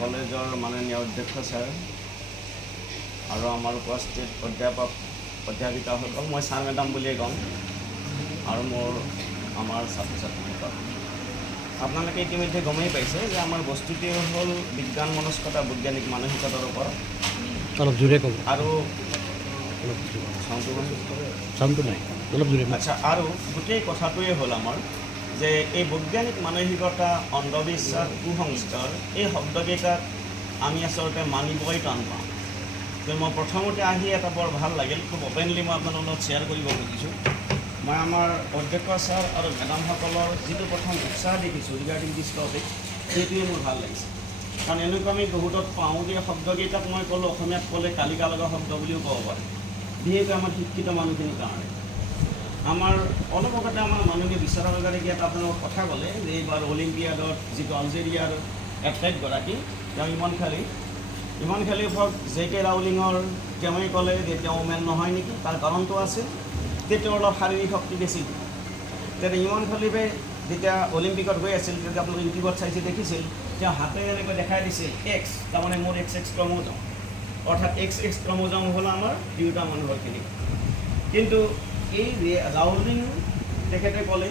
কলেজৰ মাননীয় অধ্যক্ষ ছাৰ আৰু আমাৰ উপস্থিত অধ্যাপক অধ্যাপিকাসকল, মই ছাৰ মেডাম বুলিয়ে কওঁ, আৰু আমাৰ ছাত্ৰ ছাত্ৰীসকল, আপোনালোকে ইতিমধ্যে গমেই পাইছে যে আমাৰ বস্তুটি হ'ল বিজ্ঞান মনস্কতা, বৈজ্ঞানিক মানসিকতাৰ ওপৰত। অলপ জোৰে ক'ব। আৰু চাউণ্ডটো নাই, অলপ জোৰে। আচ্ছা, আৰু গোটেই কথাটোৱে হ'ল আমাৰ যে এই বৈজ্ঞানিক মানসিকতা, অন্ধবিশ্বাস, কুসংস্কাৰ, এই শব্দকেইটাক আমি আচলতে মানিবই টান পাওঁ। তো মই প্ৰথমতে আহি এটা বৰ ভাল লাগিল, খুব অপেনলি মই আপোনালোকৰ লগত শ্বেয়াৰ কৰিব খুজিছোঁ। মই আমাৰ অধ্যক্ষ ছাৰ আৰু মেডামসকলৰ যিটো প্ৰথম উৎসাহ দেখিছোঁ ৰিগাৰ্ডিং দিছ টপিক, সেইটোৱে মোৰ ভাল লাগিছে। কাৰণ এনেকুৱা আমি বহুতত পাওঁ যে শব্দকেইটাক মই ক'লোঁ, অসমীয়াত ক'লে কালিকা লগা শব্দ বুলিও ক'ব পাৰে, বিশেষকৈ আমাৰ শিক্ষিত মানুহখিনিৰ কাৰণে। আমাৰ অলপ আগতে আমাৰ মাননীয় বিচাৰকগৰাকীয়ে এটা আপোনালোকৰ কথা ক'লে যে এইবাৰ অলিম্পিয়াডত যিটো আলজেৰিয়াৰ এথলেটগৰাকী, তেওঁ ইমান খেলি হওক জে.কে. ৰাউলিঙৰ তেওঁৱে ক'লে যে তেওঁ ওমেন নহয় নেকি, তাৰ কাৰণটো আছিল যে তেওঁৰ অলপ শাৰীৰিক শক্তি বেছি। তেতিয়া ইমান খেলিবে যেতিয়া অলিম্পিকত গৈ আছিল, তেতিয়া আপোনালোকে ইউটিউবত চাইছে দেখিছিল, তেওঁ হাতে এনেকৈ দেখাই দিছিল এক্স, তাৰমানে মোৰ XX ক্ৰমোজম, অৰ্থাৎ XX ক্ৰমোজম হ'ল আমাৰ দুয়োটা মানুহৰখিনি। কিন্তু এই ৰাউলিং তেখেতে ক'লে,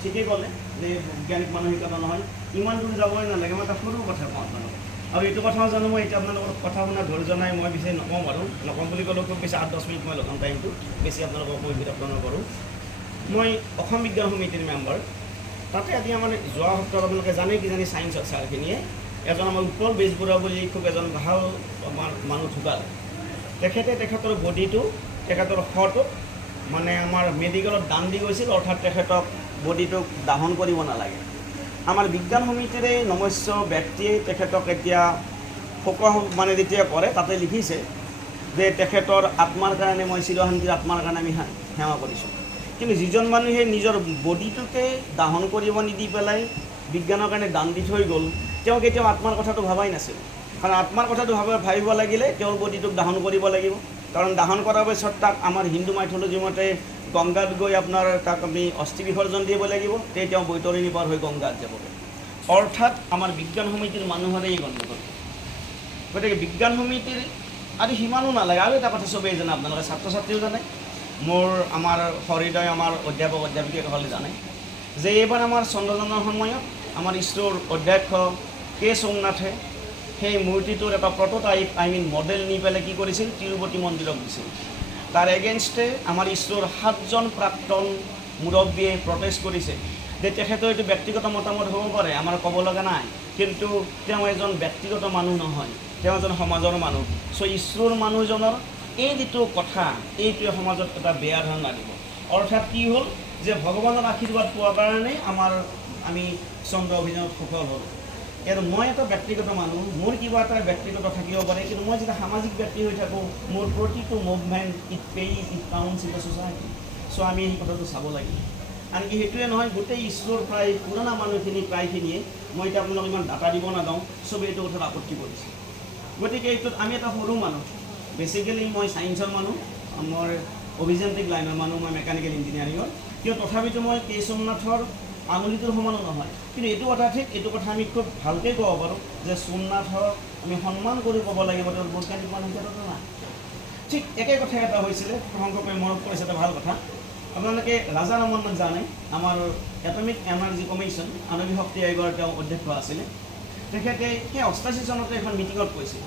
ঠিকেই ক'লে যে বৈজ্ঞানিক মানসিকতা নহয়, ইমান দূৰ যাবই নালাগে। মই এটা সৰু কথা কওঁ আপোনালোকক, আৰু এইটো কথাও জানো মই এতিয়া আপোনালোকৰ কথা শুনা ধৈৰ্য নাই, মই বেছি নকওঁ বাৰু, নকওঁ বুলি ক'লেও খুব বেছি 8-10 মিনিট মই লগাম টাইমটো, বেছি আপোনালোকক কৈ বিৰক্ত নকৰোঁ। মই অসম বিজ্ঞান সমিতিৰ মেম্বাৰ, তাতে আজি আমাৰ যোৱা সপ্তাহত আপোনালোকে জানে কিজানি ছায়েন্সত ছাৰখিনিয়ে এজন আমাৰ উৎপল বেজবৰুৱা বুলি খুব এজন ভাল আমাৰ মানুহ ঢুকাল। তেখেতৰ বডিটো, তেখেতৰ শটোক মানে আমাৰ মেডিকেলত দান দি গৈছিল, অৰ্থাৎ তেখেতক বডিটোক দাহন কৰিব নালাগে। আমাৰ বিজ্ঞান সমিতিৰে নমস্য ব্যক্তিয়ে তেখেতক এতিয়া শোক মানে যেতিয়া কৰে, তাতে লিখিছে যে তেখেতৰ আত্মাৰ কাৰণে মই চিৰশান্তিৰ আত্মাৰ কাৰণে আমি সেৱা কৰিছোঁ। কিন্তু যিজন মানুহে নিজৰ বডিটোকে দাহন কৰিব নিদি পেলাই বিজ্ঞানৰ কাৰণে দান দি থৈ গ'ল, তেওঁ কেতিয়াও আত্মাৰ কথাটো ভবাই নাছিল। কাৰণ আত্মাৰ কথাটো ভাবিব লাগিলে তেওঁৰ বডিটোক দাহন কৰিব লাগিব। কাৰণ দাহন কৰাৰ পিছত তাক আমাৰ হিন্দু মাইথলজি মতে গংগাত গৈ তাক আমি অস্থি বিসৰ্জন দিব লাগিব, তেওঁ বৈতৰণি পাৰ হৈ গংগাত যাবগৈ। অৰ্থাৎ আমাৰ বিজ্ঞান সমিতিৰ মানুহৰে এই গণ্ডগোল। গতিকে বিজ্ঞান সমিতিৰ আৰু সিমানো নালাগে। আৰু এটা কথা চবেই জানে, আপোনালোকে ছাত্ৰ ছাত্ৰীও জানে, আমাৰ হৃদয় আমাৰ অধ্যাপক অধ্যাপিকাসকলে জানে যে এইবাৰ আমাৰ চন্দ্ৰযানৰ সময়ত আমাৰ ইছৰোৰ অধ্যক্ষ কে সোমনাথে সেই মূৰ্তিটোৰ এটা প্ৰটোটাইপ মডেল নি পেলাই কি কৰিছিল, তিৰুপতি মন্দিৰক দিছিল। তাৰ এগেইনষ্টে আমাৰ ইছৰোৰ 7জন প্ৰাক্তন মুৰব্বীয়ে প্ৰটেষ্ট কৰিছে যে তেখেতৰ এইটো ব্যক্তিগত মতামত হ'ব পাৰে, আমাৰ ক'ব লগা নাই, কিন্তু তেওঁ এজন ব্যক্তিগত মানুহ নহয়, তেওঁ এজন সমাজৰ মানুহ। চ' ইছৰোৰ মানুহজনৰ এই যিটো কথা, এইটোৱে সমাজত এটা বেয়া ধাৰণা দিব। অৰ্থাৎ কি হ'ল যে ভগৱানৰ আশীৰ্বাদ পোৱাৰ কাৰণে আমি চন্দ্ৰ অভিযানত সফল হ'ল। আৰু মই এটা ব্যক্তিগত মানুহ, মোৰ কিবা এটা ব্যক্তিগত থাকিব পাৰে, কিন্তু মই যেতিয়া সামাজিক ব্যক্তি হৈ থাকোঁ, মোৰ প্ৰতিটো movement it counts in the society. So' আমি সেই কথাটো চাব লাগিব। আনকি সেইটোৱে নহয়, গোটেই ইছৰোৰ প্ৰায় পুৰণা মানুহখিনি প্ৰায়খিনিয়ে, মই এতিয়া আপোনালোকক ইমান ডাটা দিব নাযাওঁ, চবেই এইটো কথাত আপত্তি কৰিছে। গতিকে এইটোত আমি এটা সৰু মানুহ, বেচিকেলি মই ছায়েন্সৰ মানুহ, মই অভিযান্ত্ৰিক লাইনৰ মানুহ, মই মেকানিকেল ইঞ্জিনিয়াৰিঙৰ, কিন্তু তথাপিতো মই কে সোমনাথৰ আঙুলিটোৰ সমানো নহয়। কিন্তু এইটো কথা ঠিক, এইটো কথা আমি খুব ভালকৈ ক'ব পাৰোঁ যে সোমনাথক আমি সন্মান কৰি ক'ব লাগিব, তেওঁৰ বৈজ্ঞানিক মানসিকতাটো নাই। ঠিক একে কথা এটা হৈছিলে, প্ৰসংগক্ৰমে মনত পৰিছে এটা ভাল কথা। আপোনালোকে ৰাজা ৰামান্নাক জানে, আমাৰ এটমিক এনাৰ্জি কমিশ্যন, আণৱিক শক্তি আয়োগৰ তেওঁ অধ্যক্ষ আছিলে। তেখেতে সেই 88 চনতে এখন মিটিঙত কৈছিল,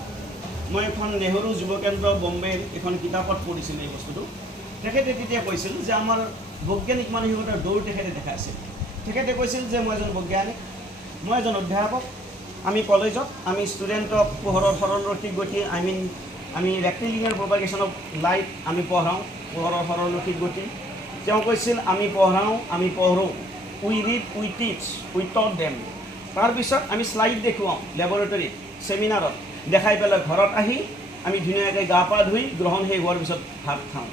মই এখন নেহৰু যুৱ কেন্দ্ৰ বম্বেৰ এখন কিতাপত পঢ়িছিলোঁ এই বস্তুটো। তেখেতে তেতিয়া কৈছিল যে আমাৰ বৈজ্ঞানিক মানসিকতাৰ দৌৰ তেখেতে দেখাইছিল। তেখেতে কৈছিল যে মই এজন বৈজ্ঞানিক, মই এজন অধ্যাপক, আমি কলেজত আমি ষ্টুডেণ্টক পোহৰৰ সৰলৰৈখিক গতি আমি ৰেক্টিলিনিয়াৰ প্ৰপাগেশ্যন অফ লাইট আমি পঢ়াওঁ, পোহৰৰ সৰলৰৈখিক গতি। তেওঁ কৈছিল আমি পঢ়াওঁ, আমি পঢ়োঁ, উই ৰিড, উই টিচ, উই টট দেম। তাৰপিছত আমি শ্লাইড দেখুৱাওঁ লেবৰেটৰীত, ছেমিনাৰত দেখাই পেলাই ঘৰত আহি আমি ধুনীয়াকৈ গা পা ধুই গ্ৰহণ শেষ হোৱাৰ পিছত ভাত খাওঁ।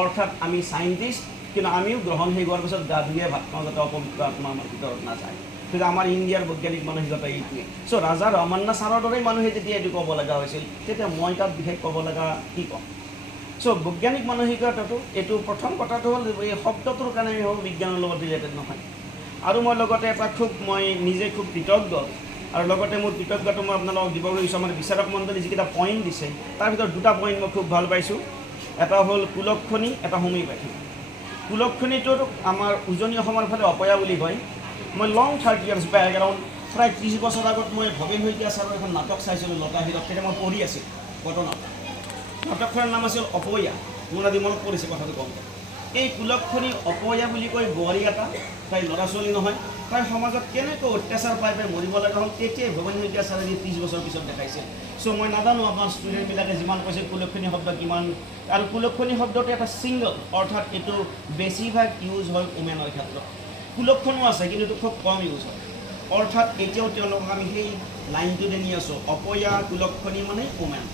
অৰ্থাৎ আমি চাইণ্টিষ্ট, কিন্তু আমিও গ্ৰহণ শেষ হোৱাৰ পিছত গা ধুয়ে ভাত খাওঁ, যাতে অপবিত্ৰ আত্মা আমাৰ ভিতৰত নাযায়। কিন্তু আমাৰ ইণ্ডিয়াৰ বৈজ্ঞানিক মানসিকতা এইটোৱে। চ' ৰাজা ৰামান্না ছাৰৰ দৰেই মানুহে যেতিয়া এইটো ক'ব লগা হৈছিল, তেতিয়া মই তাত বিশেষ ক'ব লগা কি ক'ম। চ' বৈজ্ঞানিক মানসিকতাটো এইটো প্ৰথম কথাটো হ'ল এই শব্দটোৰ কাৰণে আমি ভাবোঁ বিজ্ঞানৰ লগত ৰিলেটেড নহয়। আৰু মই লগতে এটা মই নিজে খুব কৃতজ্ঞ আৰু লগতে মোৰ কৃতজ্ঞতা মই আপোনালোকক দিব বিচাৰিছোঁ আমাৰ বিচাৰক মণ্ডলী যিকেইটা পইণ্ট দিছে তাৰ ভিতৰত দুটা পইণ্ট মই খুব ভাল পাইছোঁ। এটা হ'ল কুলক্ষণি, এটা হোমিওপেথি। কুলক্ষণিটোত আমাৰ উজনি অসমৰ ফালে অপয়া বুলি কয়। মই লং 30 years বেক এৰাউণ্ড প্ৰায় 30 বছৰ আগত মই ভৱেন শইকীয়া ছাৰৰ এখন নাটক চাইছিলোঁ লতা হীৰত, তেতিয়া মই পঢ়ি আছিলোঁ ঘটনা। নাটকখনৰ নাম আছিল অপয়া। মোৰ আজি মনত পৰিছে কথাটো কম। এই কুলক্ষণি অপয়া বুলি কয় বোৱাৰী এটা, তাই ল'ৰা ছোৱালী নহয়, তাই সমাজত কেনেকৈ অত্যাচাৰ পাই মৰিব লগা হ'ল তেতিয়াই ভৱেন শইকীয়া ছাৰে 30 বছৰ পিছত দেখাইছিল। চ' মই নাজানো আপোনাৰ ষ্টুডেণ্টবিলাকে যিমান কৈছে কুলক্ষণি শব্দ কিমান, আৰু কুলক্ষণি শব্দটো এটা ছিংগল, অৰ্থাৎ এইটো বেছিভাগ ইউজ হয় উমেনৰ ক্ষেত্ৰত। কুলক্ষণো আছে কিন্তু এইটো খুব কম ইউজ হয়, অৰ্থাৎ এতিয়াও তেওঁলোকক আমি সেই লাইনটোতে নি আছোঁ, অপয়া কুলক্ষণি মানে উমেন।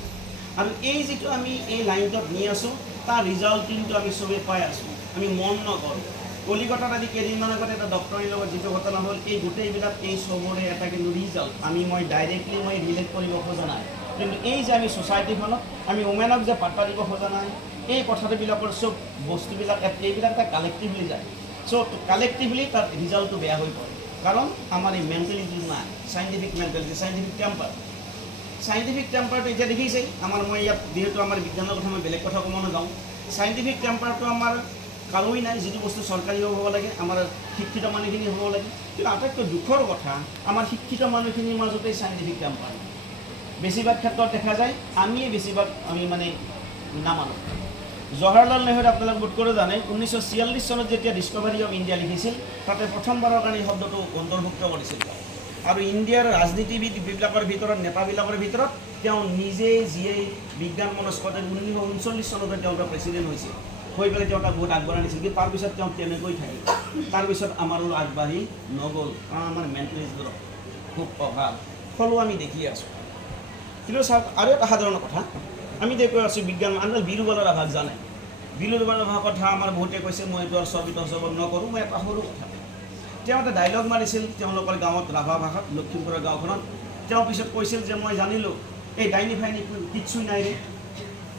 আৰু এই যিটো আমি এই লাইনটোত নি আছোঁ তাৰ ৰিজাল্ট কিন্তু আমি চবেই পাই আছোঁ, আমি মন নকৰোঁ। কলিকতাত আজি কেইদিনমান আগতে এটা ডক্টৰীৰ লগত যিটো ঘটনা হ'ল, এই গোটেইবিলাক এই চবৰে এটা কিন্তু ৰিজাল্ট মই ডাইৰেক্টলি ৰিলেট কৰিব খোজা নাই, কিন্তু এই যে আমি ছ'চাইটিখনত আমি উমেনক যে পাত্তা দিব খোজা নাই, এই কথাবিলাকৰ চব বস্তুবিলাক এইবিলাক এটা কালেক্টিভলি যায়। চ' কালেক্টিভলি তাৰ ৰিজাল্টটো বেয়া হৈ পৰে, কাৰণ আমাৰ এই মেণ্টেলিটিটো নাই, scientific mentality, scientific temper. Scientific টেম্পাৰটো এতিয়া দেখিছেই আমাৰ, মই ইয়াত যিহেতু আমাৰ বিজ্ঞানৰ কথা মই বেলেগ কথা ক'ব নাযাওঁ, চাইণ্টিফিক টেম্পাৰটো আমাৰ কাৰোৱেই নাই। যিটো বস্তু চৰকাৰী হ'ব লাগে, আমাৰ শিক্ষিত মানুহখিনি হ'ব লাগে, কিন্তু আটাইতকৈ দুখৰ কথা আমাৰ শিক্ষিত মানুহখিনিৰ মাজতেই চাইণ্টিফিক টেম্পাৰ বেছিভাগ ক্ষেত্ৰত দেখা যায়, আমিয়ে বেছিভাগ মানে নামানো। জৱাহৰলাল নেহৰুৱে আপোনালোক বোধ কৰি জানে 1946 চনত যেতিয়া ডিস্কভাৰী অফ ইণ্ডিয়া লিখিছিল, তাতে প্ৰথমবাৰৰ কাৰণে এই শব্দটো অন্তৰ্ভুক্ত কৰিছিল। আৰু ইণ্ডিয়াৰ ৰাজনীতিবিদবিলাকৰ ভিতৰত, নেতাবিলাকৰ ভিতৰত তেওঁ নিজে যিয়ে বিজ্ঞান মনস্কতে 1939 চনতে তেওঁ প্ৰেচিডেণ্ট হৈছিল, হৈ পেলাই তেওঁ তাক বহুত আগবঢ়াই নিছিল, কিন্তু তাৰপিছত তেওঁ তেনেকৈ থাকিল। তাৰপিছত আমাৰো আগবাঢ়ি নগ'ল, কাৰণ আমাৰ মেণ্টেলিটিৰ খুব অভাৱ, সকলো আমি দেখি আছোঁ। কিন্তু চাওক আৰু এটা সাধাৰণ কথা, আমি যে কৈ আছোঁ বিজ্ঞান আনকাল বিৰুবালা ৰাভাক জানে, বিৰুবালা ৰাভাৰ কথা আমাৰ বহুতে কৈছে, মই এইটো আৰু চৰ্বিত নকৰোঁ। মই এটা সৰু কথা, তেওঁ এটা ডাইলগ মাৰিছিল তেওঁলোকৰ গাঁৱত ৰাভা ভাষাত, লখিমপুৰৰ গাঁওখনত। তেওঁ পিছত কৈছিল যে মই জানিলোঁ এই ডাইনী ফাইনী কিচ্ছুই নাই ৰে।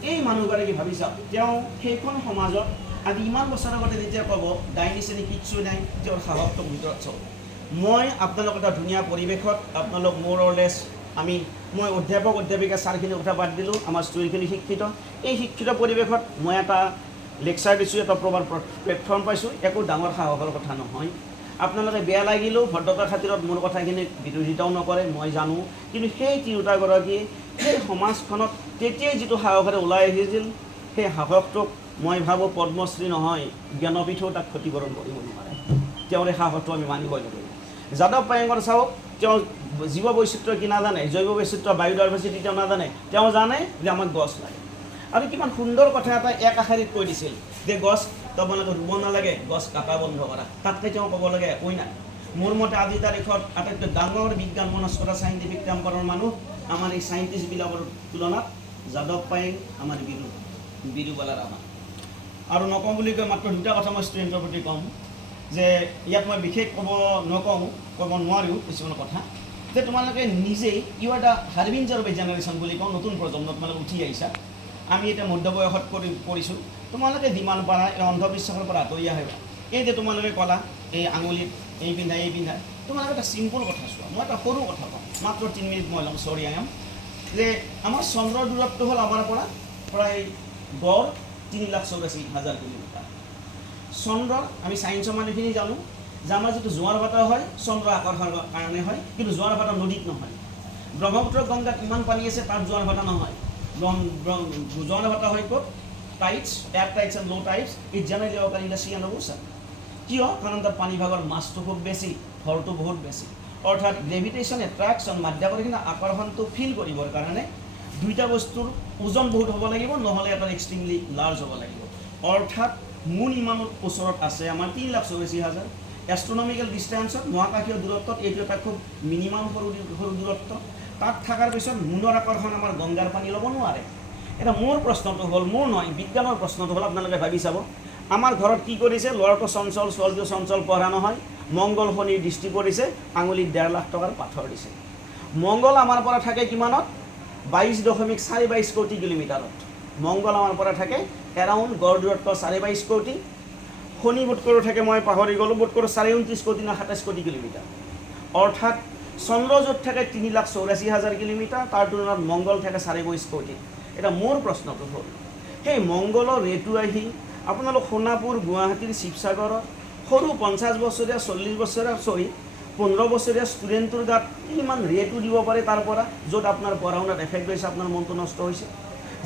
এই মানুহগৰাকী ভাবি চাওক, তেওঁ সেইখন সমাজত আজি ইমান বছৰ আগতে যেতিয়া ক'ব ডাইনী শ্ৰেণী কিচ্ছুই নাই, তেওঁৰ সাহসটো ভিতৰত চাওক। মই আপোনালোক এটা ধুনীয়া পৰিৱেশত, আপোনালোক মোৰ অৰলেছ মই অধ্যাপক অধ্যাপিকা ছাৰখিনিৰ কথা বাদ দিলোঁ, আমাৰ ষ্টুডেণ্টখিনি শিক্ষিত, এই শিক্ষিত পৰিৱেশত মই এটা লেকচাৰ দিছোঁ, এটা প্ৰবাদ প্লেটফৰ্ম পাইছোঁ, একো ডাঙৰ সাহসৰ কথা নহয়। আপোনালোকে বেয়া লাগিলেও ভদ্ৰতাৰ খাতিৰত মোৰ কথাখিনি বিৰোধিতাও নকৰে, মই জানো। কিন্তু সেই তিৰোতাগৰাকীয়ে সেই সমাজখনত তেতিয়াই যিটো সাহসেৰে ওলাই আহিছিল, সেই সাহসটোক মই ভাবোঁ পদ্মশ্ৰী নহয়, জ্ঞানপীঠেও তাক ক্ষতিপূৰণ কৰিব নোৱাৰে। তেওঁৰ এই সাহসটো আমি মানিবই লাগিব। যাদৱ পায়েঙৰ চাওক, তেওঁ জীৱ বৈচিত্ৰ্য কি নাজানে, জৈৱ বৈচিত্ৰ্য বায়'ডাইভাৰ্চিটি তেওঁ নাজানে, তেওঁ জানে যে আমাক গছ লাগে। আৰু কিমান সুন্দৰ কথা এটা এক আশাৰীত কৈ দিছিল যে গছ তোমালোকে ৰুব নালাগে, গছ কাটা বন্ধ কৰা। তাতকৈ তেওঁ ক'ব লাগে একোৱেই নাই। মোৰ মতে আজিৰ তাৰিখত আটাইতকৈ ডাঙৰ বিজ্ঞান মনস্কতা চাইণ্টিফিক টেম্পাৰৰ মানুহ আমাৰ এই চাইণ্টিষ্টবিলাকৰ তুলনাত যাদৱ পায়েং, আমাৰ বিৰুবালা ৰাভা। আৰু নকওঁ বুলি কৈ মাত্ৰ দুটা কথা মই ষ্টুডেণ্টৰ প্ৰতি ক'ম, যে ইয়াত মই বিশেষ ক'ব নোৱাৰোঁ কিছুমান কথা, যে তোমালোকে নিজেই you are the harbinger of a generation বুলি কওঁ, নতুন প্ৰজন্ম তোমালোকে উঠি আহিছা। আমি এতিয়া মধ্যবয়সত পৰিছোঁ। তোমালোকে যিমান পাৰা এই অন্ধবিশ্বাসৰ পৰা আঁতৰি আহিবা। এই যে তোমালোকে ক'লা এই আঙুলিত এই পিন্ধাই, তোমালোকে এটা চিম্পুল কথা চোৱা। মই এটা সৰু কথা কওঁ, মাত্ৰ 3 মিনিট মই ল'ম, চৰি আই এম, যে আমাৰ চন্দ্ৰৰ দূৰত্ব হ'ল আমাৰ পৰা প্ৰায় গড় 3,84,000 কিলোমিটাৰ। চন্দ্ৰৰ আমি চায়েন্সৰ মানুহখিনি জানো যে আমাৰ যিটো জোৱাৰ ভাটা হয় চন্দ্ৰ আকৰ্ষণৰ কাৰণে হয়, কিন্তু জোৱাৰ ভাটা নদীত নহয়। ব্ৰহ্মপুত্ৰ গংগাত ইমান পানী আছে, তাত জোৱাৰ ভাটা নহয়। জোৱাৰ ভাটা হয় ক'ত? টাইডছ, এয়াৰ টাইডছ এণ্ড ল' tides it generally অকাৰ in the C and the ocean. কিয়? কাৰণ তাত পানীভাগৰ মাছটো খুব বেছি, ভৰটো বহুত বেছি। অৰ্থাৎ গ্ৰেভিটেশ্যন এট্ৰেকশ্যন মাধ্যাকৰ্ষণৰ আকৰ্ষণটো ফিল কৰিবৰ কাৰণে দুইটা বস্তুৰ ওজন বহুত হ'ব লাগিব, নহ'লে এটা এক্সট্ৰিমলি লাৰ্জ হ'ব লাগিব। অৰ্থাৎ মুন ইমান ওচৰত আছে আমাৰ 3,84,000। এষ্ট্ৰনমিকেল ডিষ্টেঞ্চত, মহাকাশীয় দূৰত্বত এইটো এটা খুব মিনিমাম সৰু দূৰত্ব। তাত থকাৰ পিছত মুনৰ আকৰ্ষণ আমাৰ গংগাৰ পানী ল'ব নোৱাৰে। এটা মোৰ প্ৰশ্নটো হ'ল, মোৰ নহয় বিজ্ঞানৰ প্ৰশ্নটো হ'ল, আপোনালোকে ভাবি চাব, আমাৰ ঘৰত কি কৰিছে, ল'ৰাটো চঞ্চল ছোৱালীটো চঞ্চল পঢ়া নহয়, মংগল শনিৰ দৃষ্টি পৰিছে, আঙুলিত 1.5 লাখ টকাৰ পাথৰ দিছে। মংগল আমাৰ পৰা থাকে কিমানত? 22.422 কোটি কিলোমিটাৰত। মংগল আমাৰ পৰা থাকে এৰাউণ্ড গড় দূৰত্ব 22.5 কোটি। শনি বোধ কৰোঁ থাকে, মই পাহৰি গ'লোঁ, বোধ কৰোঁ 29 কোটি না 27 কোটি কিলোমিটাৰ। অৰ্থাৎ চন্দ্ৰ য'ত থাকে 3,84,000 কিলোমিটাৰ, তাৰ তুলনাত মংগল থাকে 22.5 কোটি। এটা মোৰ প্ৰশ্নটো হ'ল সেই মংগলৰ ৰে'টো আহি আপোনালোক সোণাপুৰ, গুৱাহাটীৰ, শিৱসাগৰৰ সৰু 50 বছৰীয়া 40 বছৰীয়া 15 বছৰীয়া ষ্টুডেণ্টৰ গাত কিমান ৰে'টো দিব পাৰে তাৰ পৰা, য'ত আপোনাৰ পঢ়া শুনাত এফেক্ট হৈছে, আপোনাৰ মনটো নষ্ট হৈছে।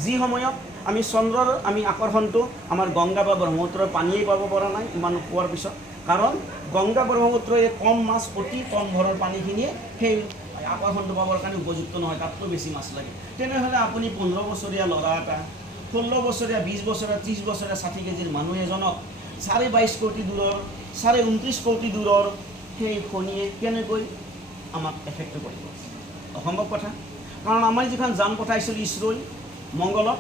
যি সময়ত আমি চন্দ্ৰৰ আমি আকৰ্ষণটো আমাৰ গংগা বা ব্ৰহ্মপুত্ৰৰ পানীয়েই পাব পৰা নাই ইমান পোৱাৰ পিছত, কাৰণ গংগা ব্ৰহ্মপুত্ৰই কম মাছ অতি কম ভৰৰ পানীখিনিয়ে সেই আকৰ্ষণটো পাবৰ কাৰণে উপযুক্ত নহয়, তাতকৈ বেছি মাছ লাগে। তেনেহ'লে আপুনি 15 বছৰীয়া ল'ৰা এটা, 16 বছৰীয়া, 20 বছৰীয়া, 30 বছৰীয়া 60 কেজিৰ মানুহ এজনক 22.5 কোটি দূৰৰ, 29.5 কোটি দূৰৰ সেই শনিয়ে কেনেকৈ আমাক এফেক্ট কৰিব? অসম্ভৱ কথা। কাৰণ আমাৰ যিখন যান পঠাইছিল ইছৰোই মংগলত,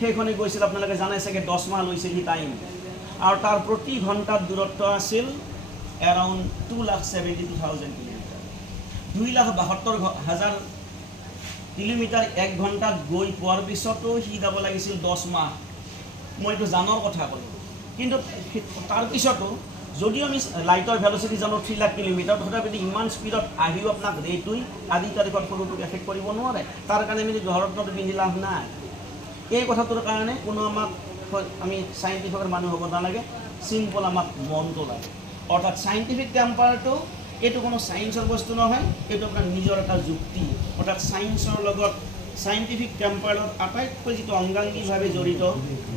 সেইখনে গৈছিল আপোনালোকে জানে চাগে 10 মাহ লৈছিল সি টাইম, আৰু তাৰ প্ৰতি ঘণ্টাত দূৰত্ব আছিল এৰাউণ্ড 2,72,000 কিলোমিটাৰ। 2,72,000 কিলোমিটাৰ 1 ঘণ্টাত গৈ পোৱাৰ পিছতো সি যাব লাগিছিল 10 মাহ। মই এইটো জানৰ কথা ক'লোঁ, কিন্তু তাৰপিছতো যদিও আমি লাইটৰ ভেলচিটি জানো 3 লাখ কিলোমিটাৰ, তথাপিতো ইমান স্পীডত আহিও আপোনাক ৰে'টোই আজি তাৰিখত সৰুটোক এফেক্ট কৰিব নোৱাৰে। তাৰ কাৰণে আমি ঘৰততো পিন্ধি লাভ নাই। এই কথাটোৰ কাৰণে কোনো আমাক আমি চাইণ্টিফিকৰ মানুহ হ'ব নালাগে, চিম্পল আমাক মনটো লাগে। অৰ্থাৎ চাইণ্টিফিক টেম্পাৰটো এইটো কোনো চায়েন্সৰ বস্তু নহয়, এইটো আপোনাৰ নিজৰ এটা যুক্তি। অৰ্থাৎ চায়েন্সৰ লগত চাইণ্টিফিক টেম্পাৰত আটাইতকৈ যিটো অংগাংগীভাৱে জড়িত,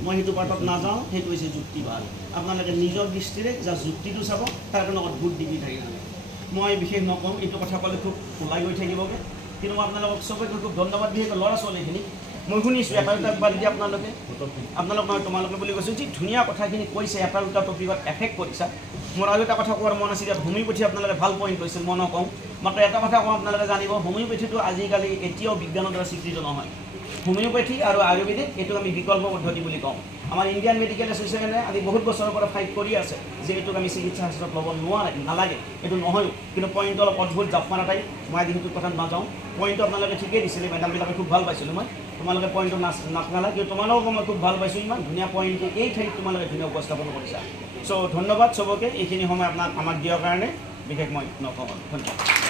মই সেইটো পাৰ্টত নাযাওঁ, সেইটো হৈছে যুক্তিবাদ। আপোনালোকে নিজৰ দৃষ্টিৰে যাৰ যুক্তিটো চাব, তাৰ কাৰণে অদ্ভুত ডিগ্ৰী থাকে। মই বিশেষ নকওঁ, এইটো কথা ক'লে খুব ওলাই গৈ থাকিবগৈ, কিন্তু মই আপোনালোকক চবকে খুব ধন্যবাদ, বিশেষকৈ ল'ৰা ছোৱালীখিনিক। মই শুনিছোঁ এটা দুটা বাদ দি আপোনালোকে নহয় তোমালোকে বুলি কৈছোঁ, যি ধুনীয়া কথাখিনি কৈছে, এটা দুটা টপিকত এফেক্ট কৰিছা। মোৰ আৰু এটা কথা কোৱাৰ মন আছিল, ইয়াত হোমিওপেথি আপোনালোকে ভাল পইণ্ট লৈছিল, মই নকওঁ। মাত্ৰ এটা কথা কওঁ, আপোনালোকে জানিব, হোমিওপেথিটো আজিকালি এতিয়াও বিজ্ঞানৰ দ্বাৰা স্বীকৃত নহয়। হোমিওপেথি আৰু আয়ুৰ্বেদিক এইটো আমি বিকল্প পদ্ধতি বুলি কওঁ। আমাৰ ইণ্ডিয়ান মেডিকেল এছ'চিয়েশ্যনে আজি বহুত বছৰৰ পৰা ফাইট কৰি আছে যে এইটোক আমি চিকিৎসা শাস্ত্ৰত ল'ব নালাগে, এইটো নহয়ো। কিন্তু পইণ্টটো অলপ অদ্ভুত জাপ মাৰা টাইপ, মই আজি সেইটো কথাত নাযাওঁ। পইণ্টটো আপোনালোকে ঠিকেই দিছিলে, মেডামবিলাকে খুব ভাল পাইছিলোঁ মই। তোমালোকে পইণ্টটো নালাগে, কিন্তু তোমালোকক মই খুব ভাল পাইছোঁ, ইমান ধুনীয়া পইণ্টটো এই ঠাইত তোমালোকে ধুনীয়া উপস্থাপন কৰিছা। চ' ধন্যবাদ চবকে এইখিনি সময় আমাক দিয়াৰ কাৰণে, বিশেষ মই নকওঁ। ধন্যবাদ।